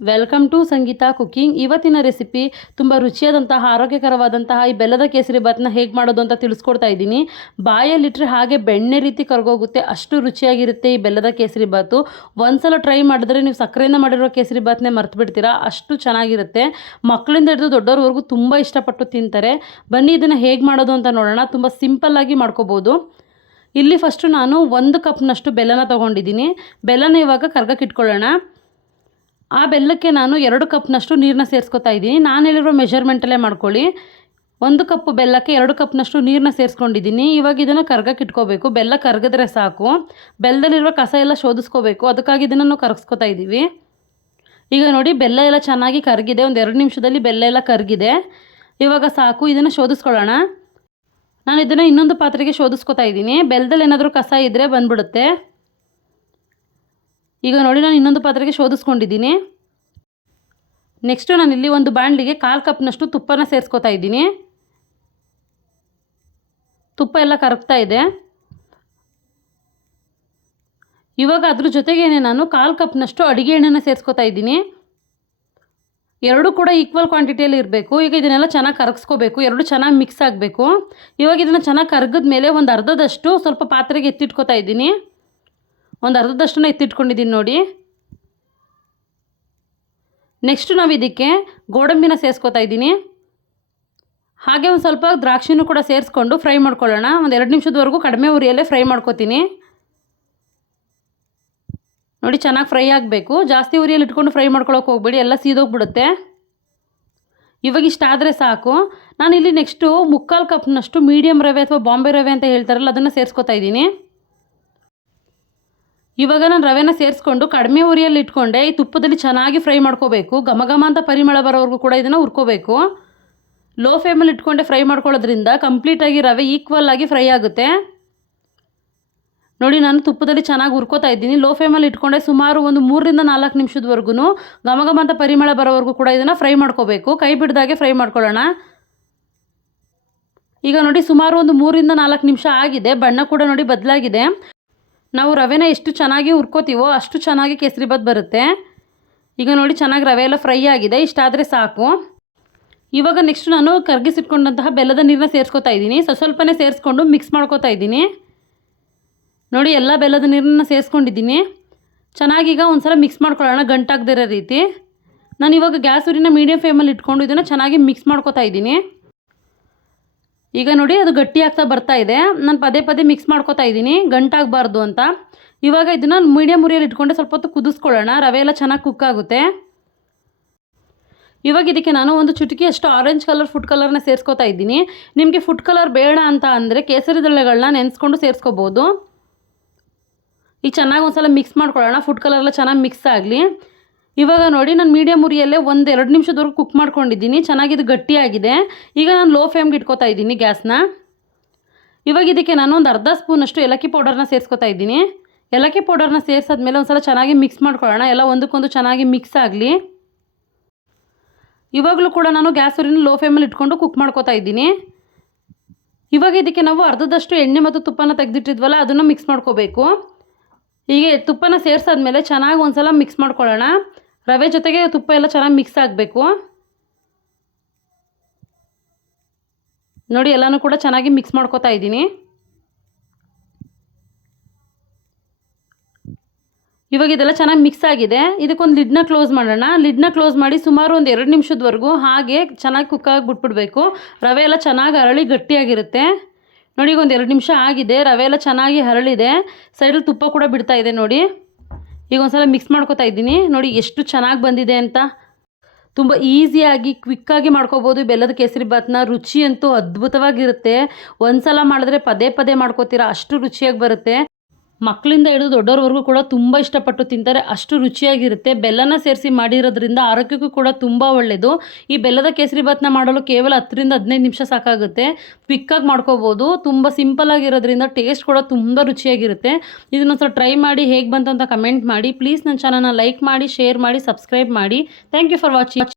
Welcome to Sangeetha cooking ಇವತ್ತಿನ recipe ತುಂಬ ರುಚಿಯಾದಂತಹ, ಆರೋಗ್ಯಕರವಾದಂತಹ ಈ ಬೆಲ್ಲದ ಕೇಸರಿ ಭಾತ್ನ ಹೇಗೆ ಮಾಡೋದು ಅಂತ ತಿಳಿಸ್ಕೊಡ್ತಾ ಇದ್ದೀನಿ. ಬಾಯಲ್ಲಿಟ್ಟರೆ ಹಾಗೆ ಬೆಣ್ಣೆ ರೀತಿ ಕರಗೋಗುತ್ತೆ, ಅಷ್ಟು ರುಚಿಯಾಗಿರುತ್ತೆ ಈ ಬೆಲ್ಲದ ಕೇಸರಿ ಭಾತು. ಒಂದ್ಸಲ ಟ್ರೈ ಮಾಡಿದ್ರೆ ನೀವು ಸಕ್ಕರೆಯಿಂದ ಮಾಡಿರೋ ಕೇಸರಿ ಭಾತ್ನೇ ಮರ್ತು ಬಿಡ್ತೀರಾ ಅಷ್ಟು ಚೆನ್ನಾಗಿರುತ್ತೆ. ಮಕ್ಕಳಿಂದ ಹಿಡಿದು ದೊಡ್ಡವ್ರವರೆಗೂ ತುಂಬ ಇಷ್ಟಪಟ್ಟು ತಿಂತಾರೆ. ಬನ್ನಿ ಇದನ್ನು ಹೇಗೆ ಮಾಡೋದು ಅಂತ ನೋಡೋಣ, ತುಂಬ ಸಿಂಪಲ್ಲಾಗಿ ಮಾಡ್ಕೋಬೋದು. ಇಲ್ಲಿ ಫಸ್ಟು ನಾನು ಒಂದು ಕಪ್ನಷ್ಟು ಬೆಲ್ಲನ ತೊಗೊಂಡಿದ್ದೀನಿ. ಬೆಲ್ಲನ ಇವಾಗ ಕರ್ಗಕ್ಕೆ ಇಟ್ಕೊಳ್ಳೋಣ. ಆ ಬೆಲ್ಲಕ್ಕೆ ನಾನು ಎರಡು ಕಪ್ನಷ್ಟು ನೀರನ್ನ ಸೇರಿಸ್ಕೊತಾ ಇದ್ದೀನಿ. ನಾನು ಹೇಳಿರೋ ಮೆಷರ್ಮೆಂಟಲ್ಲೇ ಮಾಡ್ಕೊಳ್ಳಿ. ಒಂದು ಕಪ್ ಬೆಲ್ಲಕ್ಕೆ ಎರಡು ಕಪ್ನಷ್ಟು ನೀರನ್ನ ಸೇರಿಸ್ಕೊಂಡಿದ್ದೀನಿ. ಇವಾಗ ಇದನ್ನು ಕರ್ಗಕ್ಕೆ ಇಟ್ಕೋಬೇಕು. ಬೆಲ್ಲ ಕರಗಿದ್ರೆ ಸಾಕು. ಬೆಲ್ಲದಲ್ಲಿರುವ ಕಸ ಎಲ್ಲ ಶೋಧಿಸ್ಕೋಬೇಕು. ಅದಕ್ಕಾಗಿ ಇದನ್ನು ನಾವು ಕರಗಿಸ್ಕೊತಾ ಇದ್ದೀವಿ. ಈಗ ನೋಡಿ, ಬೆಲ್ಲ ಎಲ್ಲ ಚೆನ್ನಾಗಿ ಕರಗಿದೆ. ಒಂದು ಎರಡು ನಿಮಿಷದಲ್ಲಿ ಬೆಲ್ಲ ಎಲ್ಲ ಕರಗಿದೆ. ಇವಾಗ ಸಾಕು. ಇದನ್ನು ಶೋಧಿಸ್ಕೊಳ್ಳೋಣ. ನಾನು ಇದನ್ನು ಇನ್ನೊಂದು ಪಾತ್ರೆಗೆ ಶೋಧಿಸ್ಕೊತಾ ಇದ್ದೀನಿ. ಬೆಲ್ಲದಲ್ಲಿ ಏನಾದರೂ ಕಸ ಇದ್ದರೆ ಬಂದ್ಬಿಡುತ್ತೆ. ಈಗ ನೋಡಿ ನಾನು ಇನ್ನೊಂದು ಪಾತ್ರೆಗೆ ಶೋಧಿಸ್ಕೊಂಡಿದ್ದೀನಿ. ನೆಕ್ಸ್ಟು ನಾನು ಇಲ್ಲಿ ಒಂದು ಬಾಣಲಿಗೆ ಕಾಲು ಕಪ್ನಷ್ಟು ತುಪ್ಪನ ಸೇರಿಸ್ಕೊತಾ ಇದ್ದೀನಿ. ತುಪ್ಪ ಎಲ್ಲ ಕರಗ್ತಾ ಇದೆ. ಇವಾಗ ಅದ್ರ ಜೊತೆಗೇನೆ ನಾನು ಕಾಲು ಕಪ್ನಷ್ಟು ಅಡುಗೆ ಎಣ್ಣೆನ ಸೇರಿಸ್ಕೊತಾ ಇದ್ದೀನಿ. ಎರಡೂ ಕೂಡ ಈಕ್ವಲ್ ಕ್ವಾಂಟಿಟಿಯಲ್ಲಿ ಇರಬೇಕು. ಈಗ ಇದನ್ನೆಲ್ಲ ಚೆನ್ನಾಗಿ ಕರಗಿಸ್ಕೋಬೇಕು. ಎರಡು ಚೆನ್ನಾಗಿ ಮಿಕ್ಸ್ ಆಗಬೇಕು. ಇವಾಗ ಇದನ್ನು ಚೆನ್ನಾಗಿ ಕರಗಿದ ಮೇಲೆ ಒಂದು ಅರ್ಧದಷ್ಟು ಸ್ವಲ್ಪ ಪಾತ್ರೆಗೆ ಎತ್ತಿಟ್ಕೊತಾ ಇದ್ದೀನಿ. ಒಂದು ಅರ್ಧದಷ್ಟನ್ನ ಎತ್ತಿಟ್ಕೊಂಡಿದ್ದೀನಿ ನೋಡಿ. ನೆಕ್ಸ್ಟು ನಾವು ಇದಕ್ಕೆ ಗೋಡಂಬಿನ ಸೇರ್ಸ್ಕೊತಾ ಇದ್ದೀನಿ. ಹಾಗೆ ಒಂದು ಸ್ವಲ್ಪ ದ್ರಾಕ್ಷಿನೂ ಕೂಡ ಸೇರಿಸ್ಕೊಂಡು ಫ್ರೈ ಮಾಡ್ಕೊಳ್ಳೋಣ. ಒಂದು ಎರಡು ನಿಮಿಷದವರೆಗೂ ಕಡಿಮೆ ಉರಿಯಲ್ಲೇ ಫ್ರೈ ಮಾಡ್ಕೊತೀನಿ. ನೋಡಿ ಚೆನ್ನಾಗಿ ಫ್ರೈ ಆಗಬೇಕು. ಜಾಸ್ತಿ ಉರಿಯಲ್ಲಿ ಇಟ್ಕೊಂಡು ಫ್ರೈ ಮಾಡ್ಕೊಳ್ಳೋಕೆ ಹೋಗ್ಬೇಡಿ, ಎಲ್ಲ ಸೀದೋಗ್ಬಿಡುತ್ತೆ. ಇವಾಗ ಇಷ್ಟಾದರೆ ಸಾಕು. ನಾನಿಲ್ಲಿ ನೆಕ್ಸ್ಟು ಮುಕ್ಕಾಲು ಕಪ್ನಷ್ಟು ಮೀಡಿಯಮ್ ರವೆ ಅಥವಾ ಬಾಂಬೆ ರವೆ ಅಂತ ಹೇಳ್ತಾರಲ್ಲ, ಅದನ್ನು ಸೇರಿಸ್ಕೊತಾ ಇದ್ದೀನಿ. ಇವಾಗ ನಾನು ರವೆನ ಸೇರಿಸ್ಕೊಂಡು ಕಡಿಮೆ ಉರಿಯಲ್ಲಿ ಇಟ್ಕೊಂಡೆ, ಈ ತುಪ್ಪದಲ್ಲಿ ಚೆನ್ನಾಗಿ ಫ್ರೈ ಮಾಡ್ಕೋಬೇಕು. ಘಮ ಘಮ ಅಂತ ಪರಿಮಳ ಬರೋವರೆಗೂ ಕೂಡ ಇದನ್ನು ಹುರ್ಕೋಬೇಕು. ಲೋ ಫ್ಲೇಮಲ್ಲಿ ಇಟ್ಕೊಂಡೆ ಫ್ರೈ ಮಾಡ್ಕೊಳ್ಳೋದ್ರಿಂದ ಕಂಪ್ಲೀಟಾಗಿ ರವೆ ಈಕ್ವಲ್ ಆಗಿ ಫ್ರೈ ಆಗುತ್ತೆ. ನೋಡಿ, ನಾನು ತುಪ್ಪದಲ್ಲಿ ಚೆನ್ನಾಗಿ ಹುರ್ಕೋತಾ ಇದ್ದೀನಿ. ಲೋ ಫ್ಲೇಮಲ್ಲಿ ಇಟ್ಕೊಂಡೆ ಸುಮಾರು ಒಂದು ಮೂರರಿಂದ ನಾಲ್ಕು ನಿಮಿಷದವರೆಗೂ ಘಮ ಘಮ ಅಂತ ಪರಿಮಳ ಬರೋವರೆಗೂ ಕೂಡ ಇದನ್ನು ಫ್ರೈ ಮಾಡ್ಕೋಬೇಕು. ಕೈ ಬಿಡ್ದಾಗೆ ಫ್ರೈ ಮಾಡ್ಕೊಳ್ಳೋಣ. ಈಗ ನೋಡಿ, ಸುಮಾರು ಒಂದು ಮೂರಿಂದ ನಾಲ್ಕು ನಿಮಿಷ ಆಗಿದೆ. ಬಣ್ಣ ಕೂಡ ನೋಡಿ ಬದಲಾಗಿದೆ. ನಾವು ರವೆನ ಎಷ್ಟು ಚೆನ್ನಾಗಿ ಹುರ್ಕೋತೀವೋ ಅಷ್ಟು ಚೆನ್ನಾಗಿ ಕೇಸರಿಬಾತ್ ಬರುತ್ತೆ. ಈಗ ನೋಡಿ ಚೆನ್ನಾಗಿ ರವೆ ಎಲ್ಲ ಫ್ರೈ ಆಗಿದೆ, ಇಷ್ಟಾದರೆ ಸಾಕು. ಇವಾಗ ನೆಕ್ಸ್ಟ್ ನಾನು ಕರ್ಗಿಸಿಟ್ಕೊಂಡಂತಹ ಬೆಲ್ಲದ ನೀರನ್ನ ಸೇರಿಸ್ಕೊತಾ ಇದ್ದೀನಿ ಸ್ವಲ್ಪ ಸ್ವಲ್ಪನೇ ಸೇರಿಸ್ಕೊಂಡು ಮಿಕ್ಸ್ ಮಾಡ್ಕೋತಾ ಇದ್ದೀನಿ. ನೋಡಿ ಎಲ್ಲ ಬೆಲ್ಲದ ನೀರನ್ನ ಸೇರಿಸ್ಕೊಂಡಿದ್ದೀನಿ. ಚೆನ್ನಾಗೀಗ ಒಂದು ಸಲ ಮಿಕ್ಸ್ ಮಾಡ್ಕೊಳ್ಳೋಣ, ಗಂಟಾಗದಿರೋ ರೀತಿ. ನಾನು ಇವಾಗ ಗ್ಯಾಸ್ ಉರಿನ ಮೀಡಿಯಮ್ ಫ್ಲೇಮಲ್ಲಿ ಇಟ್ಕೊಂಡು ಇದನ್ನು ಚೆನ್ನಾಗಿ ಮಿಕ್ಸ್ ಮಾಡ್ಕೋತಾ ಇದ್ದೀನಿ. ಈಗ ನೋಡಿ ಅದು ಗಟ್ಟಿ ಆಗ್ತಾ ಬರ್ತಾ ಇದೆ. ನಾನು ಪದೇ ಪದೇ ಮಿಕ್ಸ್ ಮಾಡ್ಕೊತಾ ಇದ್ದೀನಿ. ಗಂಟಾಗಬಾರ್ದು ಅಂತ. ಇವಾಗ ಇದನ್ನು ಮೀಡಿಯಮ್ ಉರಿಯಲ್ಲಿ ಇಟ್ಕೊಂಡೆ ಸ್ವಲ್ಪ ಹೊತ್ತು ಕುದಿಸ್ಕೊಳ್ಳೋಣ. ರವೆ ಎಲ್ಲ ಚೆನ್ನಾಗಿ ಕುಕ್ ಆಗುತ್ತೆ. ಇವಾಗ ಇದಕ್ಕೆ ನಾನು ಒಂದು ಚುಟುಕಿಯಷ್ಟು ಆರೆಂಜ್ ಕಲರ್ ಫುಡ್ ಕಲರ್ನ ಸೇರಿಸ್ಕೊತಾ ಇದ್ದೀನಿ. ನಿಮಗೆ ಫುಡ್ ಕಲರ್ ಬೇಡ ಅಂತ ಅಂದರೆ ಕೇಸರಿ ದಳ್ಳೆಗಳನ್ನ ನೆನೆಸ್ಕೊಂಡು ಸೇರಿಸ್ಕೋಬೋದು. ಈಗ ಚೆನ್ನಾಗಿ ಒಂದು ಸಲ ಮಿಕ್ಸ್ ಮಾಡ್ಕೊಳ್ಳೋಣ ಫುಡ್ ಕಲರ್ ಚೆನ್ನಾಗಿ ಮಿಕ್ಸ್ ಆಗಲಿ. ಇವಾಗ ನೋಡಿ ನಾನು ಮೀಡಿಯಮ್ ಉರಿಯಲ್ಲೇ ಒಂದು ಎರಡು ನಿಮಿಷದವರೆಗೂ ಕುಕ್ ಮಾಡ್ಕೊಂಡಿದ್ದೀನಿ. ಚೆನ್ನಾಗಿದು ಗಟ್ಟಿಯಾಗಿದೆ. ಈಗ ನಾನು ಲೋ ಫ್ಲೇಮ್ಗೆ ಇಟ್ಕೋತಾ ಇದ್ದೀನಿ ಗ್ಯಾಸ್ನ ಇವಾಗ ಇದಕ್ಕೆ ನಾನು ಒಂದು ಅರ್ಧ ಸ್ಪೂನಷ್ಟು ಏಲಕ್ಕಿ ಪೌಡರ್ನ ಸೇರಿಸ್ಕೊತಾ ಇದ್ದೀನಿ. ಏಲಕ್ಕಿ ಪೌಡರ್ನ ಸೇರಿಸಾದ್ಮೇಲೆ ಒಂದು ಸಲ ಚೆನ್ನಾಗಿ ಮಿಕ್ಸ್ ಮಾಡ್ಕೊಳ್ಳೋಣ. ಎಲ್ಲ ಒಂದಕ್ಕೊಂದು ಚೆನ್ನಾಗಿ ಮಿಕ್ಸ್ ಆಗಲಿ. ಇವಾಗಲೂ ಕೂಡ ನಾನು ಗ್ಯಾಸ್ ಉರಿನ ಲೋ ಫ್ಲೇಮಲ್ಲಿ ಇಟ್ಕೊಂಡು ಕುಕ್ ಮಾಡ್ಕೋತಾ ಇದ್ದೀನಿ. ಇವಾಗ ಇದಕ್ಕೆ ನಾವು ಅರ್ಧದಷ್ಟು ಎಣ್ಣೆ ಮತ್ತು ತುಪ್ಪನ ತೆಗೆದಿಟ್ಟಿದ್ವಲ್ಲ, ಅದನ್ನು ಮಿಕ್ಸ್ ಮಾಡ್ಕೋಬೇಕು. ಹೀಗೆ ತುಪ್ಪನ ಸೇರಿಸಾದ್ಮೇಲೆ ಚೆನ್ನಾಗಿ ಒಂದು ಸಲ ಮಿಕ್ಸ್ ಮಾಡ್ಕೊಳ್ಳೋಣ. ರವೆ ಜೊತೆಗೆ ತುಪ್ಪ ಎಲ್ಲ ಚೆನ್ನಾಗಿ ಮಿಕ್ಸ್ ಆಗಬೇಕು. ನೋಡಿ, ಎಲ್ಲನೂ ಕೂಡ ಚೆನ್ನಾಗಿ ಮಿಕ್ಸ್ ಮಾಡ್ಕೋತಾ ಇದ್ದೀನಿ. ಇವಾಗ ಇದೆಲ್ಲ ಚೆನ್ನಾಗಿ ಮಿಕ್ಸ್ ಆಗಿದೆ. ಇದಕ್ಕೊಂದು ಲಿಡ್ನ ಕ್ಲೋಸ್ ಮಾಡೋಣ. ಲಿಡ್ನ ಕ್ಲೋಸ್ ಮಾಡಿ ಸುಮಾರು ಒಂದು ಎರಡು ನಿಮಿಷದವರೆಗೂ ಹಾಗೆ ಚೆನ್ನಾಗಿ ಕುಕ್ಕಾಗಿ ಬಿಟ್ಬಿಡ್ಬೇಕು ರವೆ ಎಲ್ಲ ಚೆನ್ನಾಗಿ ಅರಳಿ ಗಟ್ಟಿಯಾಗಿರುತ್ತೆ. ನೋಡಿ ಒಂದು ಎರಡು ನಿಮಿಷ ಆಗಿದೆ. ರವೆ ಎಲ್ಲ ಚೆನ್ನಾಗಿ ಅರಳಿದೆ ಸೈಡಲ್ಲಿ ತುಪ್ಪ ಕೂಡ ಬಿಡ್ತಾ ಇದೆ ನೋಡಿ. ಈಗ ಒಂದ್ಸಲ ಮಿಕ್ಸ್ ಮಾಡ್ಕೊತಾ ಇದ್ದೀನಿ. ನೋಡಿ ಎಷ್ಟು ಚೆನ್ನಾಗಿ ಬಂದಿದೆ ಅಂತ. ತುಂಬ ಈಸಿಯಾಗಿ ಕ್ವಿಕ್ಕಾಗಿ ಮಾಡ್ಕೋಬೋದು. ಬೆಲ್ಲದ ಕೇಸರಿ ಭಾತ್ನ ರುಚಿ ಅಂತೂ ಅದ್ಭುತವಾಗಿರುತ್ತೆ. ಒಂದು ಸಲ ಮಾಡಿದ್ರೆ ಪದೇ ಪದೇ ಮಾಡ್ಕೋತೀರಾ, ಅಷ್ಟು ರುಚಿಯಾಗಿ ಬರುತ್ತೆ. ಮಕ್ಕಳಿಂದ ಹಿಡಿದು ದೊಡ್ಡವ್ರವರೆಗೂ ಕೂಡ ತುಂಬ ಇಷ್ಟಪಟ್ಟು ತಿಂತಾರೆ. ಅಷ್ಟು ರುಚಿಯಾಗಿರುತ್ತೆ. ಬೆಲ್ಲನ ಸೇರಿಸಿ ಮಾಡಿರೋದ್ರಿಂದ ಆರೋಗ್ಯಕ್ಕೂ ಕೂಡ ತುಂಬ ಒಳ್ಳೆಯದು ಈ ಬೆಲ್ಲದ ಕೇಸರಿ ಭಾತ್ನ ಮಾಡಲು ಕೇವಲ ಹತ್ತರಿಂದ ಹದಿನೈದು ನಿಮಿಷ ಸಾಕಾಗುತ್ತೆ. ಕ್ವಿಕ್ಕಾಗಿ ಮಾಡ್ಕೋಬೋದು. ತುಂಬ ಸಿಂಪಲ್ ಆಗಿರೋದ್ರಿಂದ ಟೇಸ್ಟ್ ಕೂಡ ತುಂಬ ರುಚಿಯಾಗಿರುತ್ತೆ. ಇದನ್ನ ಸ್ವಲ್ಪ ಟ್ರೈ ಮಾಡಿ ಹೇಗೆ ಬಂತು ಅಂತ ಕಮೆಂಟ್ ಮಾಡಿ. ಪ್ಲೀಸ್ ನನ್ನ ಚಾನಲ್ನ ಲೈಕ್ ಮಾಡಿ, ಶೇರ್ ಮಾಡಿ, ಸಬ್ಸ್ಕ್ರೈಬ್ ಮಾಡಿ. Thank you for watching.